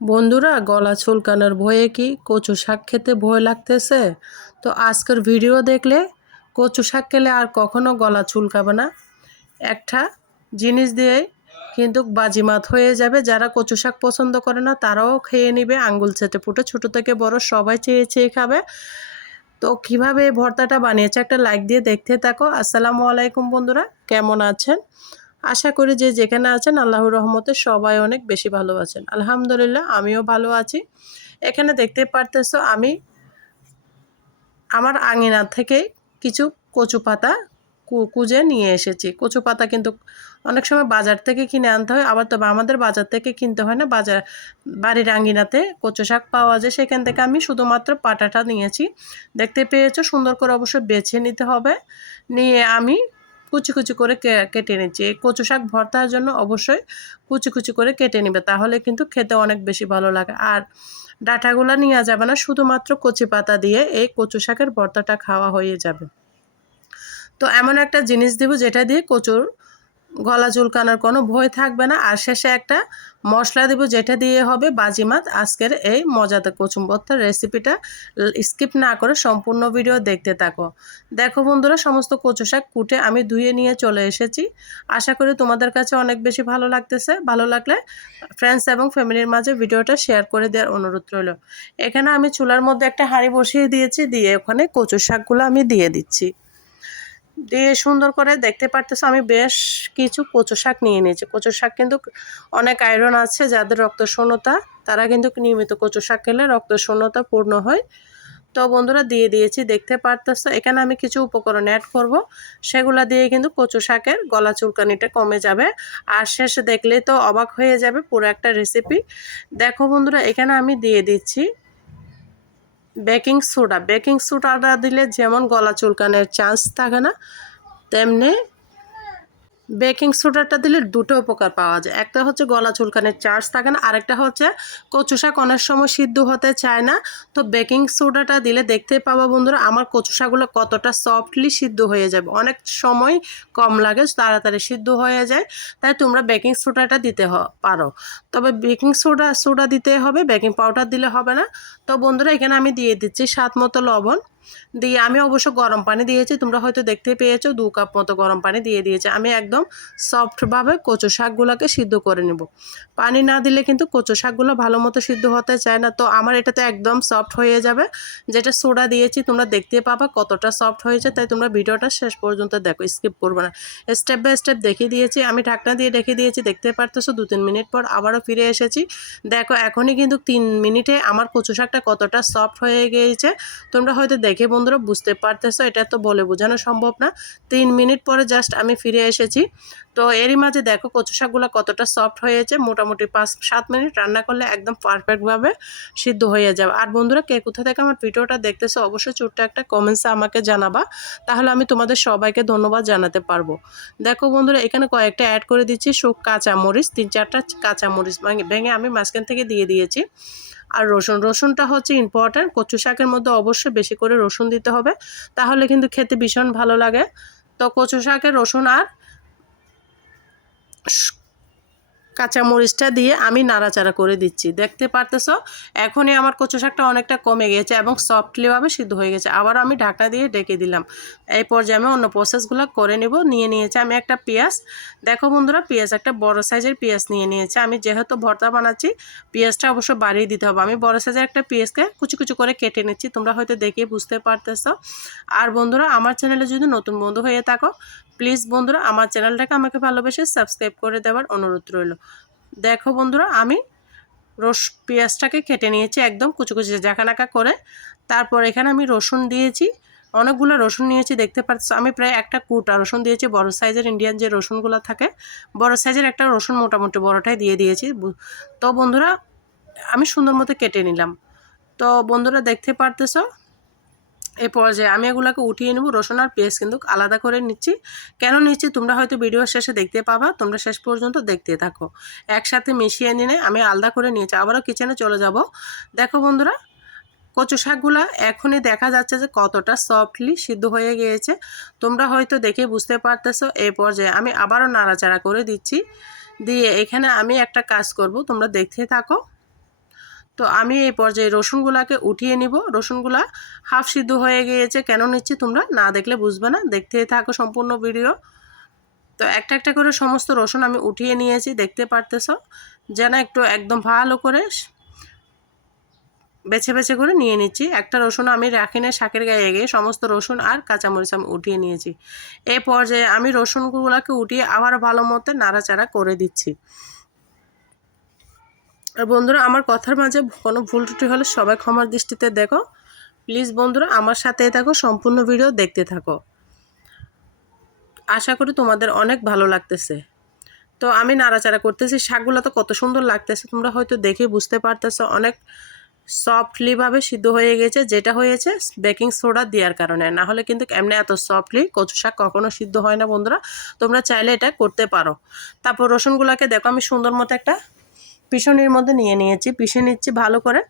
বন্ধুরা, গলা চুলকানোর ভয়ে কি কচু শাক খেতে ভয় লাগতেছে? তো আজকের ভিডিও দেখলে কচু শাক খেলে আর কখনো গলা চুলকাবে না। একটা জিনিস দিয়ে কিন্তু বাজিমাত হয়ে যাবে। যারা কচু শাক পছন্দ করে না তারাও খেয়ে নিবে আঙ্গুল চেটে পুটে, ছোট থেকে বড় সবাই চেয়ে চেয়ে খাবে। তো কিভাবে এই ভর্তাটা বানিয়েছে একটা লাইক দিয়ে দেখতে থাকো। আসসালামু আলাইকুম বন্ধুরা, কেমন আছেন? আশা করি যে যেখানে আছেন আল্লাহর রহমতে সবাই অনেক বেশি ভালো আছেন। আলহামদুলিল্লাহ, আমিও ভালো আছি। এখানে দেখতে পারতেছো আমি আমার আঙিনা থেকে কিছু কচু পাতা কুজে নিয়ে এসেছি। কচু পাতা কিন্তু অনেক সময় বাজার থেকে কিনে আনতে হয়, আবার তবে আমাদের বাজার থেকে কিনতে হয় না। বাড়ির আঙিনাতে কচু শাক পাওয়া যায়, সেখান থেকে আমি শুধুমাত্র পাতাটা নিয়েছি। দেখতে পেয়েছো, সুন্দর করে অবশ্যই বেছে নিতে হবে। নিয়ে আমি কুচি কুচি করে কেটে নিচ্ছি। এই কচু শাক ভর্তার জন্য অবশ্যই কুচি কুচি করে কেটে নিবে, তাহলে কিন্তু খেতে অনেক বেশি ভালো লাগে। আর ডাঁটাগুলো নেওয়া যাবে না, শুধুমাত্র কচি পাতা দিয়ে এই কচু শাকের ভর্তাটা খাওয়া হয়ে যাবে। তো এমন একটা জিনিস দিব যেটা দিয়ে কচুর গলা চুলকানোর কোনো ভয় থাকবে না। আর শেষে একটা মশলা দেব যেটা দিয়ে হবে বাজিমাত। আজকের এই মজাদার কচু ভর্তার রেসিপিটা স্কিপ না করে সম্পূর্ণ ভিডিও দেখতে থাকো। দেখো বন্ধুরা, সমস্ত কচু শাক কুটে আমি ধুয়ে নিয়ে চলে এসেছি। আশা করি তোমাদের কাছে অনেক বেশি ভালো লাগতেছে। ভালো লাগলে ফ্রেন্ডস এবং ফ্যামিলির মাঝে ভিডিওটা শেয়ার করে দেওয়ার অনুরোধ রইল। এখানে আমি চুলার মধ্যে একটা হাঁড়ি বসিয়ে দিয়েছি, দিয়ে ওখানে কচু শাকগুলো আমি দিয়ে দিচ্ছি। দিয়ে সুন্দর করে দেখতে পারতেছো আমি বেশ কিছু কচু শাক নিয়ে নিয়েছি। কচু শাক কিন্তু অনেক আয়রন আছে, যাদের রক্ত শূন্যতা তারা কিন্তু নিয়মিত কচু শাক খেলে রক্ত শূন্যতা পূর্ণ হয়। তো বন্ধুরা, দিয়ে দিয়েছি। দেখতে পারতেছো এখানে আমি কিছু উপকরণ অ্যাড করব, সেগুলা দিয়ে কিন্তু কচু শাকের গলা চুলকানিটা কমে যাবে। আর শেষে দেখলে তো অবাক হয়ে যাবে পুরো একটা রেসিপি। দেখো বন্ধুরা, এখানে আমি দিয়ে দিচ্ছি বেকিং সোডাটা দিলে যেমন গলা চুলকানোর চান্স থাকে না, তেমনি বেকিং সোডাটা দিলে দুটো উপকার পাওয়া যায়। একটা হচ্ছে গলা চুলকানির চান্স থাকে না, আরেকটা হচ্ছে কচু শাক অনেক সময় সিদ্ধ হতে চায় না। তো বেকিং সোডাটা দিলে দেখতে পাবো বন্ধুরা আমার কচু শাকগুলো কতটা সফটলি সিদ্ধ হয়ে যাবে। অনেক সময় কম লাগে, তাড়াতাড়ি সিদ্ধ হয়ে যায়। তাই তোমরা বেকিং সোডাটা দিতে পারো। তবে বেকিং সোডা দিতে হবে, বেকিং পাউডার দিলে হবে না। তো বন্ধুরা, এখানে আমি দিয়ে দিচ্ছি স্বাদ মতো লবণ। দিয়ে আমি অবশ্য গরম পানি দিয়েছি, তোমরা হয়তো দেখতে পেয়েছো 2 কাপ মতো গরম পানি দিয়ে দিয়েছি। আমি একদম সফটভাবে কচু শাকগুলোকে সিদ্ধ করে নেব। পানি না দিলে কিন্তু কচু শাকগুলো ভালো মতো সিদ্ধ হতে চায় না। তো আমার এটাতে একদম সফট হয়ে যাবে। যেটা সোডা দিয়েছি তোমরা দেখতে পাবা কতটা সফট হয়েছে। তাই তোমরা ভিডিওটা শেষ পর্যন্ত দেখো, স্কিপ করবে না। স্টেপ বাই স্টেপ দেখিয়ে দিয়েছি, আমি ঢাকনা দিয়ে রেখে দিয়েছি। দেখতে পারতেছো 2-3 মিনিট পর আবারও ফিরে এসেছি। দেখো এখনই কিন্তু 3 মিনিটে আমার কচু শাকটা কতটা সফট হয়ে গিয়েছে। তোমরা হয়তো দেখে বন্ধুরা বুঝতে পারতেছো, এটা তো বলে বোঝানো সম্ভব না। 3 মিনিট পরে জাস্ট আমি ফিরে এসেছি। তো এরই মাঝে দেখো কচু শাকগুলো কতটা সফট হয়েছে। মোটামুটি 5-7 মিনিট রান্না করলে একদম পারফেক্টভাবে সিদ্ধ হয়ে যাবে। আর বন্ধুরা, কে কোথা থেকে আমার ভিডিওটা দেখতেছো অবশ্যই ছোট্ট একটা কমেন্টসে আমাকে জানাবা, তাহলে আমি তোমাদের সবাইকে ধন্যবাদ জানাতে পারবো। দেখো বন্ধুরা, এখানে কয়েকটা অ্যাড করে দিচ্ছি কাঁচামরিচ, 3-4টা কাঁচামরিচ ভেঙে আমি মাঝখান থেকে দিয়ে দিয়েছি। আর রসুনটা হচ্ছে ইম্পর্ট্যান্ট। কচু শাকের মধ্যে অবশ্যই বেশি করে রসুন দিতে হবে, তাহলে কিন্তু খেতে ভীষণ ভালো লাগে। তো কচু শাকের রসুন আর কাঁচামরিচটা দিয়ে আমি নাড়াচাড়া করে দিচ্ছি। দেখতে পারতেছো এখনই আমার কচু শাকটা অনেকটা কমে গেছে এবং সফটলিভাবে সিদ্ধ হয়ে গেছে। আবার আমি ঢাকনা দিয়ে ডেকে দিলাম। এই পর্যায়ে আমি অন্য প্রসেসগুলো করে নেব। নিয়েছি আমি একটা পেঁয়াজ। দেখো বন্ধুরা, পেঁয়াজ একটা বড় সাইজের পেঁয়াজ নিয়েছি। আমি যেহেতু ভর্তা বানাচ্ছি পেঁয়াজটা অবশ্য বাড়িয়ে দিতে হবে। আমি বড় সাইজের একটা পেঁয়াজকে কুচি কুচি করে কেটে নিচ্ছি, তোমরা হয়তো দেখে বুঝতে পারতেছো। আর বন্ধুরা, আমার চ্যানেলে যদি নতুন বন্ধু হয়ে থাকো প্লিজ বন্ধুরা আমার চ্যানেলটাকে আমাকে ভালোবেসে সাবস্ক্রাইব করে দেওয়ার অনুরোধ রইল। দেখো বন্ধুরা, আমি পেঁয়াজটাকে কেটে নিয়েছি একদম কুচি কুচি জাঁকানাকা করে। তারপর এখানে আমি রসুন দিয়েছি, অনেকগুলো রসুন নিয়েছি। দেখতে পাচ্ছ আমি প্রায় একটা কুটা রসুন দিয়েছি। বড় সাইজের ইন্ডিয়ান যে রসুনগুলো থাকে, বড় সাইজের একটা রসুন মোটামুটি বড়টাই দিয়ে দিয়েছি। তো বন্ধুরা, আমি সুন্দর মতো কেটে নিলাম। তো বন্ধুরা, দেখতে পারতেছো এই পর্যায়ে আমি এগুলোকে উঠিয়ে নেব। রসুন আর পেঁয়াজ কিন্তু আলাদা করে নিচ্ছি। কেন নিচ্ছি তোমরা হয়তো ভিডিওর শেষে দেখতে পাবা, তোমরা শেষ পর্যন্ত দেখতে থাকো। একসাথে মিশিয়ে নিয়ে আমি আলাদা করে নিয়েছি। আবারও কিচেনে চলে যাব। দেখো বন্ধুরা, কচু শাকগুলো এখনই দেখা যাচ্ছে যে কতটা সফটলি সিদ্ধ হয়ে গিয়েছে। তোমরা হয়তো দেখে বুঝতে পারতেছো। এই পর্যায়ে আমি আবারও নাড়াচাড়া করে দিচ্ছি। দিয়ে এখানে আমি একটা কাজ করব, তোমরা দেখতে থাকো। তো আমি এই পর্যায়ে রসুনগুলাকে উঠিয়ে নিব। রসুনগুলা হাফ সিদ্ধ হয়ে গিয়েছে, কেন নিচ্ছি তোমরা না দেখলে বুঝবে না, দেখতেই থাকো সম্পূর্ণ ভিডিও। তো একটা একটা করে সমস্ত রসুন আমি উঠিয়ে নিয়েছি, দেখতে পারতেছো, যেন একটু একদম ভালো করে বেছে বেছে করে নিয়ে নিচ্ছি। একটা রসুন আমি রাখি না শাকের গায়ে গিয়ে, সমস্ত রসুন আর কাঁচামরিচ আমি উঠিয়ে নিয়েছি। এই পর্যায়ে আমি রসুনগুলোকে উঠিয়ে আবার ভালো মতো নাড়াচাড়া করে দিচ্ছি। আর বন্ধুরা, আমার কথার মাঝে কোনো ভুল ত্রুটি হলে সবাই ক্ষমার দৃষ্টিতে দেখো প্লিজ। বন্ধুরা, আমার সাথেই থাকো, সম্পূর্ণ ভিডিও দেখতে থাকো, আশা করি তোমাদের অনেক ভালো লাগতেছে। তো আমি নাড়াচাড়া করতেছি, শাকগুলো তো কত সুন্দর লাগতেছে, তোমরা হয়তো দেখে বুঝতে পারতেছো, অনেক সফটলিভাবে সিদ্ধ হয়ে গেছে। যেটা হয়েছে বেকিং সোডা দেওয়ার কারণে, না হলে কিন্তু এমনি এত সফটলি কচু শাক কখনো সিদ্ধ হয় না। বন্ধুরা, তোমরা চাইলে এটা করতে পারো। তারপর রসুনগুলোকে দেখো আমি সুন্দর মতো একটা পিষনির মধ্যে নিয়ে নিয়েছি, পিষে নিচ্ছি ভালো করে।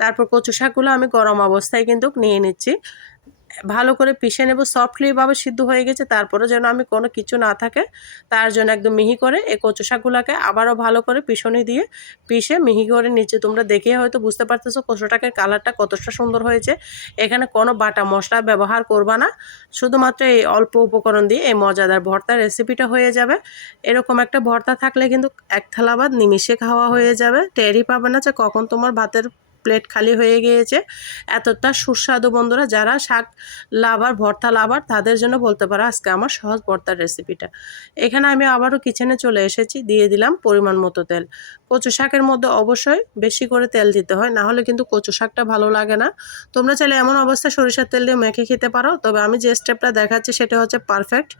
তারপর কচু শাকগুলো আমি গরম অবস্থায় কিন্তু নিয়ে নিচ্ছি, ভালো করে পিষে নেব। সফটলিভাবে সিদ্ধ হয়ে গেছে, তারপরে যেন আমি কোনো কিছু না থাকে তার জন্য একদম মিহি করে এই কচু শাকগুলোকে আবারও ভালো করে পিষনি দিয়ে পিষে মিহি করে নিচ্ছে। তোমরা দেখে হয়তো বুঝতে পারতেছো কচু শাকের কালারটা কতটা সুন্দর হয়েছে। এখানে কোনো বাটা মশলা ব্যবহার করবা না, শুধুমাত্র এই অল্প উপকরণ দিয়ে এই মজাদার ভর্তার রেসিপিটা হয়ে যাবে। এরকম একটা ভর্তা থাকলে কিন্তু এক থালা ভাত নিমিষে খাওয়া হয়ে যাবে, টেরই পাবে না যে কখন তোমার ভাতের প্লেট খালি হয়ে গিয়েছে। এতটা সুস্বাদু বন্ধুরা, যারা শাক লাভার, ভর্তা লাভার, তাদের জন্য বলতে পারো আজকে আমার সহজ ভর্তার রেসিপিটা। এখানে আমি আবারও কিচেনে চলে এসেছি, দিয়ে দিলাম পরিমাণ মতো তেল। কচু শাকের মধ্যে অবশ্যই বেশি করে তেল দিতে হয়, না হলে কিন্তু কচু শাকটা ভালো লাগে না। তোমরা চাইলে এমন অবস্থায় সরিষার তেল দিয়ে মেখে খেতে পারো, তবে আমি যে স্টেপটা দেখাচ্ছি সেটা হচ্ছে পারফেক্ট,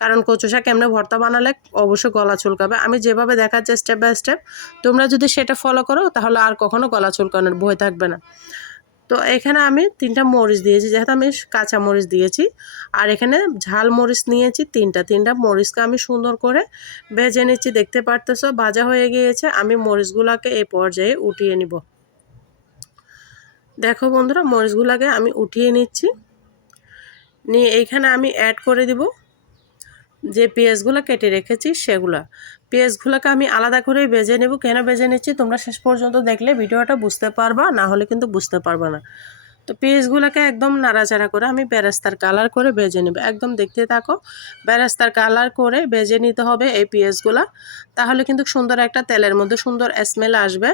কারণ কচু শাক এমনি ভর্তা বানালে অবশ্যই গলা চুলকাবে। আমি যেভাবে দেখাচ্ছি স্টেপ বাই স্টেপ, তোমরা যদি সেটা ফলো করো তাহলে আর কখনো গলা চুলকানোর ভয় থাকবে না। তো এখানে আমি 3টা মরিচ দিয়েছি, যেহেতু আমি কাঁচা মরিচ দিয়েছি। আর এখানে ঝাল মরিচ নিয়েছি 3টা মরিচকে আমি সুন্দর করে ভেজে নিচ্ছি, দেখতে পারতেছো ভাজা হয়ে গিয়েছে। আমি মরিচগুলোকে এই পর্যায়ে উঠিয়ে নিব। দেখো বন্ধুরা, মরিচগুলোকে আমি উঠিয়ে নিচ্ছি, নিয়ে এইখানে আমি অ্যাড করে দিব যে পেঁয়াজগুলো কেটে রেখেছি সেগুলা। পেঁয়াজগুলোকে আমি আলাদা করে ভেজে নেব। কেন ভেজে নিচ্ছি তোমরা শেষ পর্যন্ত দেখলে ভিডিওটা বুঝতে পারবা, না হলে কিন্তু বুঝতে পারবা না। তো পেঁয়াজগুলোকে একদম নাড়াচাড়া করে আমি বেরেস্তার কালার করে ভেজে নেব। একদম দেখতে থাকো, বেরেস্তার কালার করে ভেজে নিতে হবে এই পেঁয়াজগুলা, তাহলে কিন্তু সুন্দর একটা তেলের মধ্যে সুন্দর স্মেল আসবে।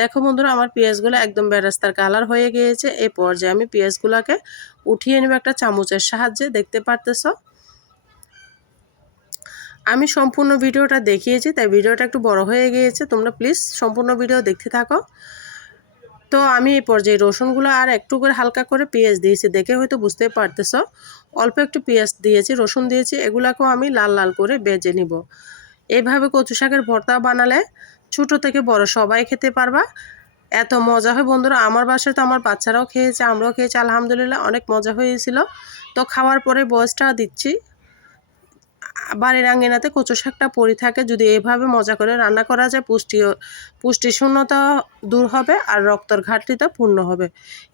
দেখো বন্ধুরা, আমার পেঁয়াজগুলো একদম বেরেস্তার কালার হয়ে গিয়েছে। এই পর্যায়ে আমি পেঁয়াজগুলোকে উঠিয়ে নেব একটা চামচের সাহায্যে, দেখতে পারতেছো। আমি সম্পূর্ণ ভিডিওটা দেখিয়েছি, তাই ভিডিওটা একটু বড় হয়ে গিয়েছে, তোমরা প্লিজ সম্পূর্ণ ভিডিও দেখতে থাকো। তো আমি এই পর্যায়ে রসুনগুলো আর একটু করে হালকা করে পেঁয়াজ দিয়েছি, দেখে হয়তো বুঝতে পারতেছো, অল্প একটু পেঁয়াজ দিয়েছি, রসুন দিয়েছি, এগুলাকেও আমি লাল লাল করে ভেজে নিব। এইভাবে কচু শাকের ভর্তা বানালে ছোট থেকে বড় সবাই খেতে পারবা, এত মজা হয় বন্ধুরা। আমার বাসায় তো আমার বাচ্চারাও খেয়েছে, আমরাও খেয়েছি, আলহামদুলিল্লাহ অনেক মজা হয়েছিল। তো খাওয়ার পরে বয়সটা দিচ্ছি, বাড়ির আঙ্গিনাতে কচু শাকটা পড়ে থাকে, যদি এভাবে মজা করে রান্না করা যায় পুষ্টি শূন্যতা দূর হবে আর রক্তের ঘাটতিটা পূর্ণ হবে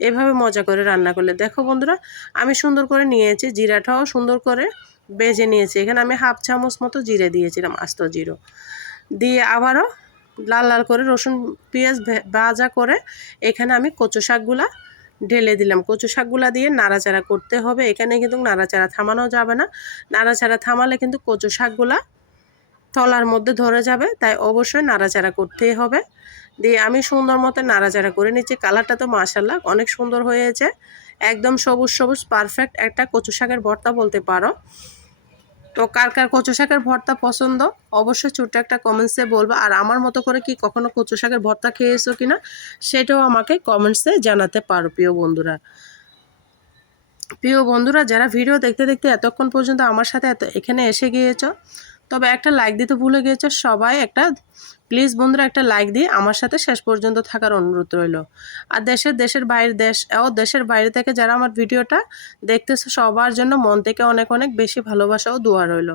এভাবে মজা করে রান্না করলে। দেখো বন্ধুরা, আমি সুন্দর করে নিয়েছি, জিরাটাও সুন্দর করে ভেজে নিয়েছি। এখানে আমি হাফ চামচ মতো জিরে দিয়েছিলাম, আস্ত জিরো দিয়ে আবারও লাল লাল করে রসুন পেঁয়াজ ভাজা করে এখানে আমি কচু শাকগুলা ঢেলে দিলাম। কচু শাকগুলা দিয়ে নাড়াচাড়া করতে হবে, এখানে কিন্তু নাড়াচাড়া থামানো যাবে না, নাড়াচাড়া থামালে কিন্তু কচু শাকগুলা তলার মধ্যে ধরে যাবে, তাই অবশ্যই নাড়াচাড়া করতেই হবে। দিয়ে আমি সুন্দর মতো নাড়াচাড়া করে নিচ্ছি। কালারটা তো মাশাআল্লাহ অনেক সুন্দর হয়েছে, একদম সবুজ সবুজ পারফেক্ট একটা কচু শাকের ভর্তা বলতে পারো। তো কার কার কচু শাকের ভর্তা পছন্দ অবশ্যই ছোট্ট একটা কমেন্টসে বলবো, আর আমার মতো করে কি কখনো কচু শাকের ভর্তা খেয়েছো কিনা সেটাও আমাকে কমেন্টসে জানাতে পারো। প্রিয় বন্ধুরা, যারা ভিডিও দেখতে দেখতে এতক্ষণ পর্যন্ত আমার সাথে এখানে এসে গিয়েছো, তবে একটা লাইক দিতে ভুলে গিয়েছো সবাই, একটা প্লিজ বন্ধুরা একটা লাইক দিয়ে আমার সাথে শেষ পর্যন্ত থাকার অনুরোধ রইল। আর দেশের বাইরে থেকে যারা আমার ভিডিওটা দেখতেছো সবার জন্য মন থেকে অনেক অনেক বেশি ভালোবাসা ও দোয়া রইল।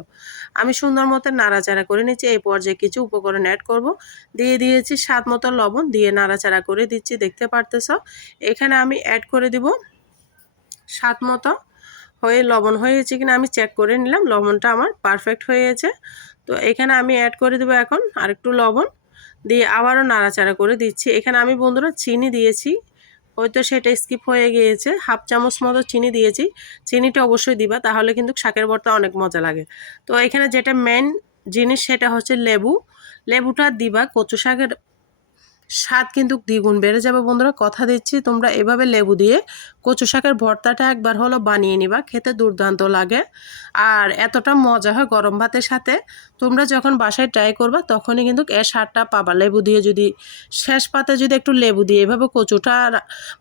আমি সুন্দর মতো নাড়াচাড়া করে নিচ্ছি। এই পর্যায়ে কিছু উপকরণ অ্যাড করব, দিয়ে দিয়েছি স্বাদ মতো লবণ, দিয়ে নাড়াচাড়া করে দিচ্ছি, দেখতে পারতেছো। এখানে আমি অ্যাড করে দিব স্বাদ মতো, লবণ হয়েছে কিনা আমি চেক করে নিলাম, লবণটা আমার পারফেক্ট হয়েছে। তো এখানে আমি অ্যাড করে দেবো এখন আরেকটু লবণ, দিয়ে আবারও নাড়াচাড়া করে দিচ্ছি। এখানে আমি বন্ধুরা চিনি দিয়েছি, হয়তো সেটা স্কিপ হয়ে গিয়েছে, হাফ চামচ মতো চিনি দিয়েছি। চিনিটা অবশ্যই দিবা, তাহলে কিন্তু শাকের ভর্তা অনেক মজা লাগে। তো এখানে যেটা মেন জিনিস সেটা হচ্ছে লেবু। লেবুটা দিবা, কচু শাকের স্বাদ কিন্তু দ্বিগুণ বেড়ে যাবে বন্ধুরা, কথা দিচ্ছি। তোমরা এভাবে লেবু দিয়ে কচু শাকের ভর্তাটা একবার হলো বানিয়ে নিবা, খেতে দুর্দান্ত লাগে আর এতটা মজা হয় গরম ভাতের সাথে। তোমরা যখন বাসায় ট্রাই করবা তখনই কিন্তু এর স্বাদটা পাবা। লেবু দিয়ে যদি শেষ পাতে যদি একটু লেবু দিয়ে এভাবে কচুটা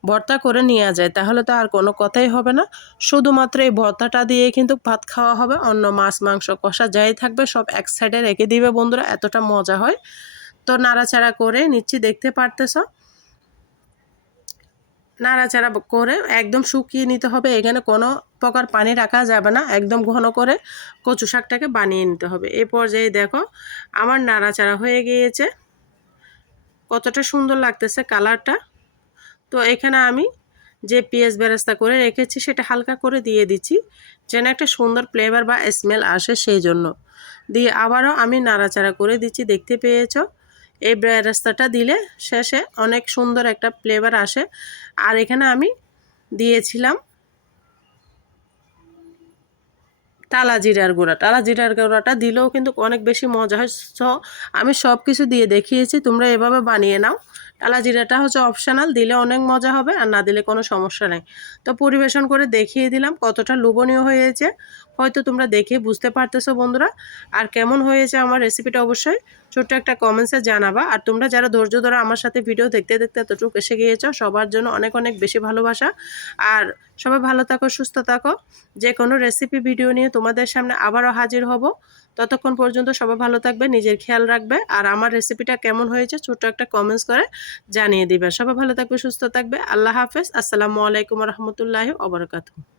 ভর্তা করে নেওয়া যায়, তাহলে তো আর কোনো কথাই হবে না। শুধুমাত্র এই ভর্তাটা দিয়ে কিন্তু ভাত খাওয়া হবে, অন্য মাছ মাংস কষা যাই থাকবে সব এক সাইডে রেখে দিবে বন্ধুরা, এতটা মজা হয়। তো নাড়াচাড়া করে নিচ্ছি, দেখতে পারতেছ। নাড়াচাড়া করে একদম শুকিয়ে নিতে হবে, এখানে কোনো প্রকার পানি রাখা যাবে না, একদম ঘন করে কচু শাকটাকে বানিয়ে নিতে হবে। এই পর্যায়ে দেখো আমার নাড়াচাড়া হয়ে গিয়েছে, কতটা সুন্দর লাগতেছে কালারটা। তো এখানে আমি যে পেঁয়াজ বেরেস্তা করে রেখেছি সেটা হালকা করে দিয়ে দিচ্ছি, যেন একটা সুন্দর ফ্লেভার বা স্মেল আসে সেই জন্য। দিয়ে আবারও আমি নাড়াচাড়া করে দিচ্ছি, দেখতে পেয়েছো এই বেরেস্তাটা দিলে শেষে অনেক সুন্দর একটা ফ্লেভার আসে। আর এখানে আমি দিয়েছিলাম টালা জিরার গুঁড়া, টালা জিরার গুঁড়াটা দিলেও কিন্তু অনেক বেশি মজা হয়। আমি সব কিছু দিয়ে দেখিয়েছি, তোমরা এভাবে বানিয়ে নাও। টালা জিরাটা হচ্ছে অপশনাল, দিলে অনেক মজা হবে আর না দিলে কোনো সমস্যা নেই। তো পরিবেশন করে দেখিয়ে দিলাম কতটা লোভনীয় হয়েছে, হয়তো তোমরা দেখে বুঝতে পারতেছো বন্ধুরা। আর কেমন হয়েছে আমার রেসিপিটা অবশ্যই ছোট্ট একটা কমেন্টসে জানাবা। আর তোমরা যারা ধৈর্য ধরে আমার সাথে ভিডিও দেখতে দেখতে এতটুকু এসে গিয়েছো, সবার জন্য অনেক অনেক বেশি ভালোবাসা। আর সবাই ভালো থাকো, সুস্থ থাকো। যে কোনো রেসিপি ভিডিও নিয়ে তোমাদের সামনে আবারও হাজির হব। ততক্ষণ পর্যন্ত সবাই ভালো থাকবে, নিজের খেয়াল রাখবে। আর আমার রেসিপিটা কেমন হয়েছে ছোট্ট একটা কমেন্টস করে জানিয়ে দিবে। সবাই ভালো থাকবে, সুস্থ থাকবে। আল্লাহ হাফেজ। আসসালামু আলাইকুম রহমতুল্লাহি ওয়া বারাকাতুহু।